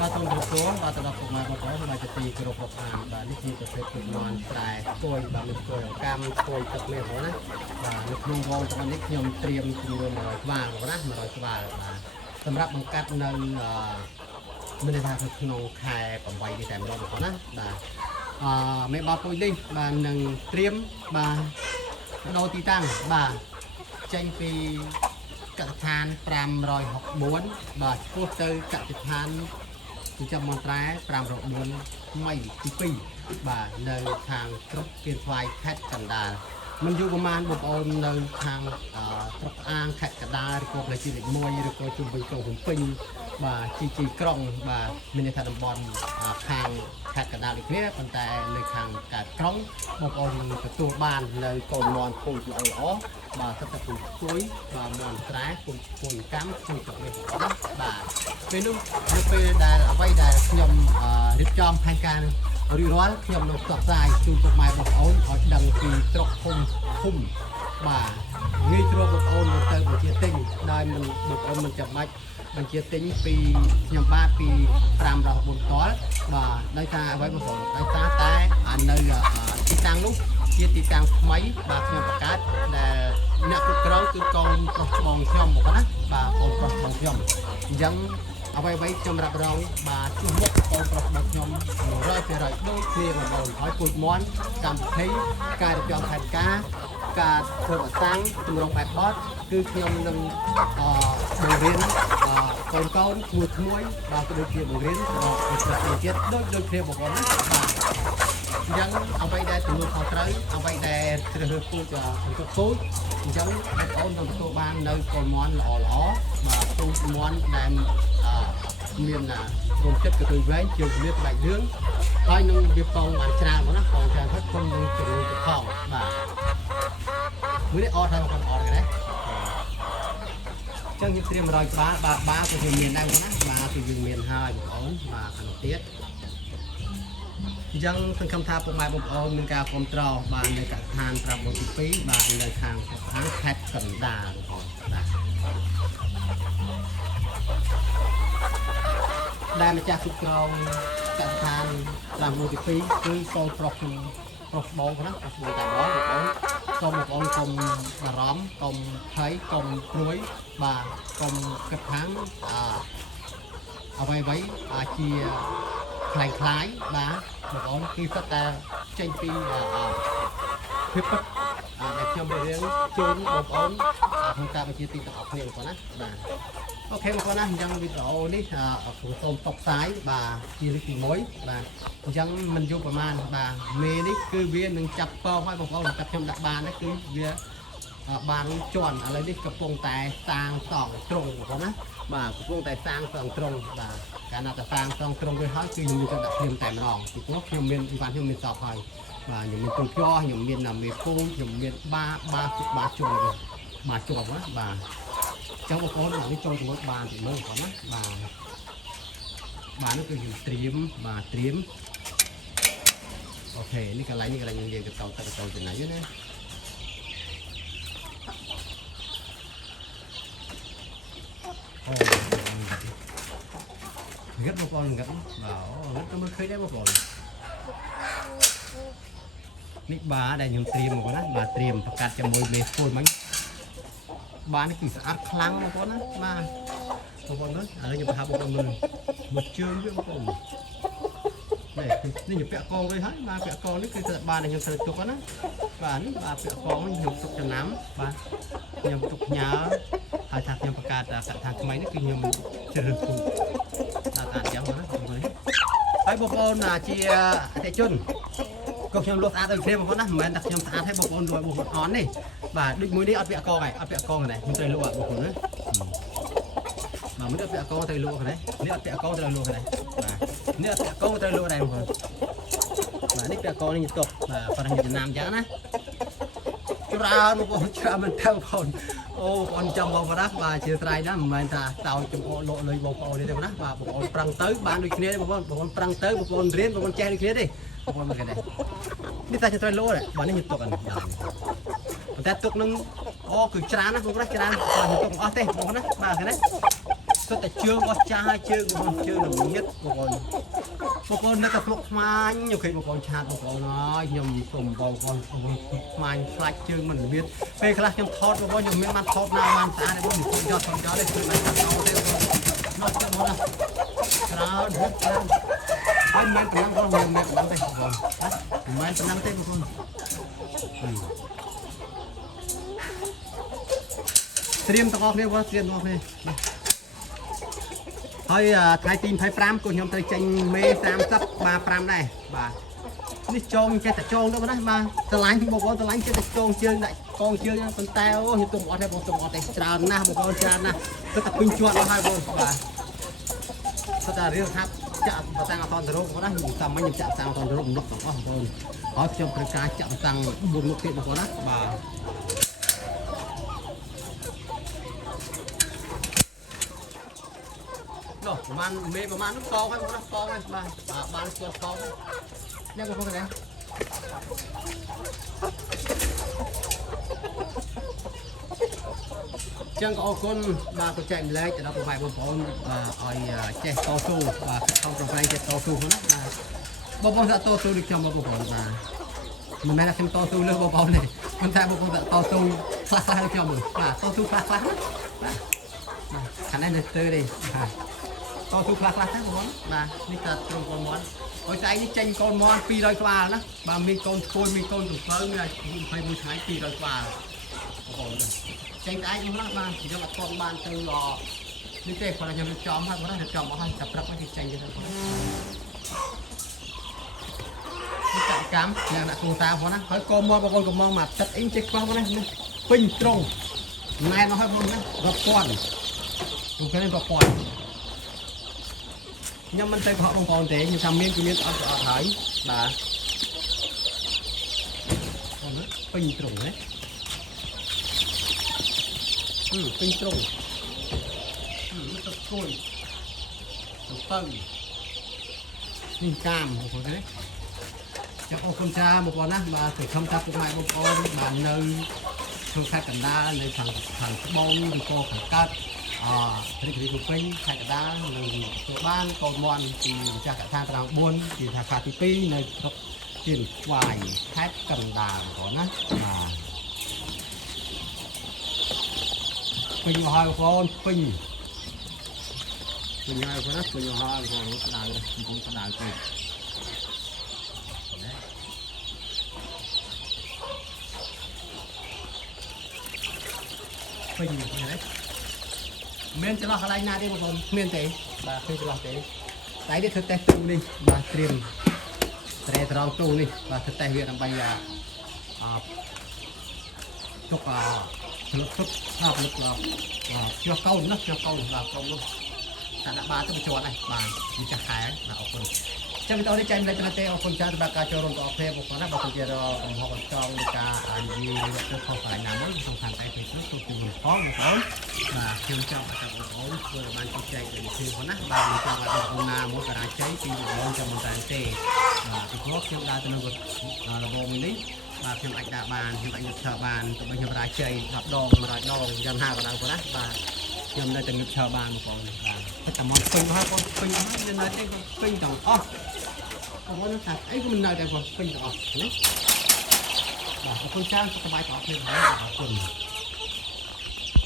มาตรงจุดโค้งมาตลอดมาบอกว่ามาจะตีกระโปรงอ่านแบบนี้ที่จะเป็นจุดนอนแต่ตัวแบบมันตัวกามตัวตัดเลี้ยวนะแบบในครูวงตอนนี้ยมเตรียมจำนวน100 บาทนะ100 บาทสำหรับบังคับในไม่ได้ทำขนมไข่ผมไปที่แต่ไม่รู้นะแบบไม่บอกปุ้ยดิแบบหนึ่งเตรียมแบบโดยตีตั้งแบบใจปีกระทาน564បាទពោះទៅកសិដ្ឋានចិញ្ចឹមមន្ត្រែ564ไม่ទី2បាទនៅខាងស្រុកគៀនស្វាយខេត្តកណ្ដាលមិនយូរប្រហែលបងប្អូននៅខាងស្រុកអាងខេត្តកណ្ដាលឬក៏ផ្លូវជាតិលេខ1ឬក៏ជុំវិញក្រុងភ្នំពេញបាទជីក្រុងបាទមានន័យថាតំបន់ខាងខេត្តកណ្ដាលដូចគ្នាប៉ុន្តែនៅខាងកើតក្រុងបងប្អូនទទួលបាននៅកូនមន់ពូជល្អបាទសិតតែពូជជួយបាទមន់ត្រែពូជកម្មជួយទឹកនេះបាទពេលនោះនៅពេលដែលអ្វីដែលខ្ញុំរៀបចំផែនការរៀបរាល់ខ្ញុំនឹងផ្សព្វផ្សាយជូនពុកម៉ែបងប្អូនឲ្យដឹងពីស្រុកភូមិបាទងាយស្រួលបងប្អូនទៅបញ្ជាទិញដោយមិនបងប្អូនមិនចាំបាច់បញ្ជាទិញពីខ្ញុំបាទពី5ដល់4តលបាទដោយសារអ្វីបងប្អូនដោយសារតែនៅទីតាំងនោះជាទីតាំងថ្មីបាទខ្ញុំបង្កើតដែលអ្នកគ្រប់គ្រងគឺកូនប្រុសច្បងខ្ញុំបងប្អូនណាបាទកូនប្រុសច្បងខ្ញុំអញ្ចឹងអ្វីខ្ញុំរាប់រងបាទជួសមុខកូនប្រុសរបស់ខ្ញុំ100%ដូចគ្នាបងប្អូនឲ្យពូជមន់កម្មវិធីការរៀបចំផែនការការធ្វើអសាំងទម្រង់បែបបត់គឺខ្ញុំនឹងបង្រៀនកូនក្មួយបាទក៏ដូចជាបង្រៀនដល់ប្រទេសជាតិដូចគ្នាបងប្អូនណាបាទអញ្ចឹងអ្វីដែលទទួលខុសត្រូវអ្វីដែលជ្រើសរើសពូជពូជអញ្ចឹងបងប្អូននឹងទទួលបាននៅកូនមន់ល្អបាទពូជមន់ដែលមានរោមចិត្តក៏ទៅវែងជាលៀបបែកលឿងហើយនឹងវាប៉ងបានច្រើនណាប៉ងច្រើនហើយខ្ញុំនឹងជំរុញទៅផងបាទមួយនេះអត់ហើយបងប្អូនអត់ទេណាចឹងយើងត្រៀម100ក្បាលបាទក៏យើងមានដែរណាបាទគឺយើងមានហើយបងប្អូនបាទខាងទៀតអញ្ចឹងសង្ឃឹមថាពុកម៉ែបងប្អូនមានការគ្រប់គ្រងបាននៅកសិដ្ឋាន922បាទនៅខាងខេត្តកណ្ដាលបាទដែលម្ចាស់គ្រប់គ្រងកសិដ្ឋាន922គឺកូនប្រុសបងណាប្រុសបងតែបងប្អូនសូមបងប្អូនកុំបារម្ភកុំភ័យកុំព្រួយបាទកុំគិតថាអ្វីជាคล้ายបាទបងប្អូនគឺសុទ្ធតែចេញពីភាពពិតដែលខ្ញុំបានរៀនជូនបងប្អូនក្នុងការបញ្ជាទីទាំងអស់គ្នាបងប្អូនណាបាទអូខេបងប្អូនណាអញ្ចឹងវីដេអូនេះខ្ញុំសូមតុបផ្សាយបាទជាលើកទី1បាទអញ្ចឹងមិនយូរប្រហែលបាទមេនេះគឺវានឹងចាប់ពងហើយបងប្អូនតែខ្ញុំដាក់បានគឺវាបានជន់ឥឡូវនេះកំពុងតែសាងសង់ត្រង់បងប្អូនណាបាទកំពុងតែសាងសង់ត្រង់បាទកាលណាតែសាងសង់ត្រង់វាហើយគឺខ្ញុំនឹងដាក់ភ្លាមតែម្ដងពីព្រោះខ្ញុំមានខ្ញុំមានសពហើយបាទខ្ញុំមានទូផ្យោខ្ញុំមានមេពូខ្ញុំមានបាជុំណាបាទចឹងបងប្អូននេះចូលទៅមើលបានទីមើលបងណាបាទនោះគឺយើងត្រៀមអូខេនេះកន្លែងយើងទៅចំណាយណាអូងឹតបងប្អូនងឹតបាទងឹតទៅមើលឃើញដែរបងប្អូននេះបាទដែលខ្ញុំត្រៀមបងប្អូនណាបាទត្រៀមប្រកាសជាមួយមេពូមិញបានគឺស្អាតខ្លាំងបងប្អូនណាបាទបងប្អូនមើលឥឡូវខ្ញុំប្រាប់បងប្អូនមើលមួយជើងវាបងប្អូននេះខ្ញុំពាក់កងវិញហើយបាទពាក់កងនេះគឺត្រូវបានខ្ញុំត្រូវទុកណាបាទនេះបាទពាក់កងខ្ញុំទុកចំណាំបាទខ្ញុំទុកផ្ញើហើយថាខ្ញុំបង្កើតកសិដ្ឋានថ្មីនេះគឺខ្ញុំជ្រើសរើសពូជដាក់តាមយ៉ាងណាបងប្អូនហើយបងប្អូនជាអតិថិជនក៏ខ្ញុំលក់ស្អាតដូចគ្នាបងប្អូនណាមិនមែនតែខ្ញុំស្អាតឲ្យបងប្អូនលក់បងប្អូនអន់ទេបាទដូចមួយនេះអត់ពាក់កងទេអត់ពាក់កងទេខ្ញុំត្រូវលក់បងប្អូនណាបាទមិនអត់ពាក់កងត្រូវលក់ទេនេះអត់ពាក់កងត្រូវលក់ទេបាទនេះអត់ពាក់កងត្រូវលក់ដែរបងប្អូនបាទនេះពាក់កងនេះខ្ញុំទុកបាទប៉ុន្តែខ្ញុំចំណាំយ៉ាងណាច្រើនបងប្អូនច្រើនមែនតើបងប្អូនអូបងចាំបងប្អូនណាបាទជាស្រ័យណាមិនមែនថាតោចំអកលក់លុយបងប្អូនទេណាបាទបងប្អូនប្រឹងទៅបានដូចគ្នាទេបងប្អូនប្រឹងទៅបងប្អូនរៀនបងប្អូនចេះដូចគ្នាទេបងប្អូនមើលគេដែរនេះតែត្រូវលក់ដែរបាទនេះខ្ញុំទុកអានេះប៉ុន្តែទុកនឹងអូគឺច្រើនណាបងប្អូនច្រើនខ្ញុំទុកអស់ទេបងប្អូនណាបាទគេណា សុទ្ធតែជើងរបស់ចាស់ជើងរបស់ជើងល្ងៀតបងប្អូននៅតែភ្លុកខ្មាញអូខេបងប្អូនឆាតបងប្អូនហើយខ្ញុំសូមបងប្អូនខ្មាញខ្លាច់ជើងមិនល្ងៀតពេលខ្លះខ្ញុំថតបងប្អូនខ្ញុំមានបានថតណាបានស្អាតទេបងខ្ញុំយកថតយកទេគឺមិនថាថតទេបងមកទៅមកច្រើនហត់ច្រើនហើយមិនប៉ុណ្ណឹងបងមិនប៉ុណ្ណឹងទេបងមិនប៉ុណ្ណឹងទេបងប្អូនត្រៀមទាំងអស់គ្នាបងត្រៀមទាំងអស់គ្នាហើយថ្ងៃទី25ក៏ខ្ញុំត្រូវចេញមេ30បាទ5ដែរបាទនេះចងចេះតែចងទៅណាបាទស្រឡាញ់បងប្អូនស្រឡាញ់ចេះតែចងជើងដាក់កងជើងប៉ុន្តែអូខ្ញុំទុំអត់ទេបងទុំអត់ទេច្រើនណាស់បងប្អូនច្រើនណាស់គឺតែពេញជាប់អស់ហើយបងបាទគឺតែរៀលហាប់ចាក់បតាំងអត់តរោបងប្អូនណាតាមមិញខ្ញុំចាក់តាំងអត់តរោបំណុកទាំងអស់បងប្អូនហើយខ្ញុំត្រូវការចាក់តាំង4មុខទៀតបងប្អូនណាបាទនោះប្រហែលមេប្រហែលនោះកងហើយបងប្អូនកងហើយបាទបានស្គាល់កងនេះបងប្អូនណាចឹងក៏អរគុណបាទទៅចែកម្លែកទៅដល់បងប្អូនបាទឲ្យចេះតស៊ូបាទខំប្រឹងប្រែងចេះតស៊ូហ្នឹងណាបងប្អូនថាតស៊ូដូចខ្ញុំបងប្អូនបាទមិនមែនថាខ្ញុំតស៊ូលើបងប្អូនទេប៉ុន្តែបងប្អូនថាតស៊ូខ្លះៗដូចខ្ញុំបាទតស៊ូខ្លះៗណាបាទខាងនេះនៅទៅទេបាទតស៊ូខ្លះៗទេបងប្អូនបាទនេះតែត្រង់កូនមាន់ហើយស្អែកនេះចេញកូនមាន់200ក្បាលណាបាទមានកូនស្គួយមានកូនទំពៅមាន21ថ្ងៃ200ក្បាលបងប្អូនចេញស្អែកនោះណាបាទខ្ញុំអត់ទាន់បានទៅនេះទេគាត់ខ្ញុំចំហើយគាត់ចំអស់ហើយតែព្រឹកមកគេចេញទៅនេះកកម្មយ៉ាងដាក់គ្រូតាបងណាហើយកុំមកបងប្អូនកុំមកមកទឹកអីចេះខ្វះបងណាពេញត្រង់ណែនអស់ហើយបងណារាប់ពាន់ខ្ញុំឃើញរាប់ពាន់ខ្ញុំមិនទៅកុហកបងប្អូនទេខ្ញុំថាមានគឺមានអត់ហើយបាទអូនពេញត្រង់ណាពេញត្រង់ទឹកគួយទៅនេះកាមបងប្អូនទេចាអរគុណចាបងប្អូនណាបាទគឺខំថាពុកម៉ែបងប្អូនបាននៅក្នុងខេត្តកណ្ដាលនៅខាងត្បូងឬក៏ខាងកើតរីករាយពេញខេត្តកណ្ដាលនៅធ្វើបានកូនមាន់ពីម្ចាស់កថាត្រង់4ជាថាខាទី2នៅស្រុកជាលស្វាយខេត្តកណ្ដាលបងប្អូនណាបាទពេញមកហើយបងប្អូនពេញហើយបងប្អូនណាពេញមកហើយបងប្អូនស្ដៅកំពុងស្ដៅទៅពេញហ្នឹងមានចន្លោះកន្លែងណាទេបងប្អូនគ្មានទេបាទឃើញចន្លោះទេតែនេះធ្វើតេស្តទូនេះបាទត្រៀមត្រង់ទូនេះបាទធ្វើតេស្តវាដើម្បីទុកផលិតទុកផលិតជឿកូនណាជឿកូនបាទក្រុមនោះតែដាក់បានទៅបញ្ជាត់ហើយបាទវាចាស់ខែបាទអរគុណចាំវីដេអូនេះចែកម្លែកទៅទេអរគុណច្រើនសម្រាប់ការចូលរួមរបស់ព្រះបងប្អូនណាបើសិនជារកកំហុសកំចងនៃការនិយាយទៅខុសកន្លែងណាមួយក្នុងខាងតែ Facebook ទូទៅមួយផងបងប្អូនបាទខ្ញុំចង់ឲ្យបងប្អូនធ្វើឲ្យបានជោគជ័យដូចគ្នាផងណាបាទមិនចង់ឲ្យបងប្អូនណាមកបរាជ័យពីដំបូងចាំមិនតាំងទេបាទពីព្រោះខ្ញុំដើរទៅនៅរបងនេះបាទខ្ញុំអាចដើរបានខ្ញុំអាចធ្វើបានទៅបើខ្ញុំបរាជ័យ10ដង100ដងយ៉ាងណាក៏ដោយបងណាបាទខ្ញុំនៅតែងឹតឈើបានបងប្អូនបាទតែមកពេញហើយបងពេញហើយនៅទេពេញទាំងអស់បងប្អូនថាអីក៏មិននៅតែបងពេញទាំងអស់ណាបាទអរគុណច្រើនសុខសប្បាយទាំងអស់គ្នាហើយអរគុណ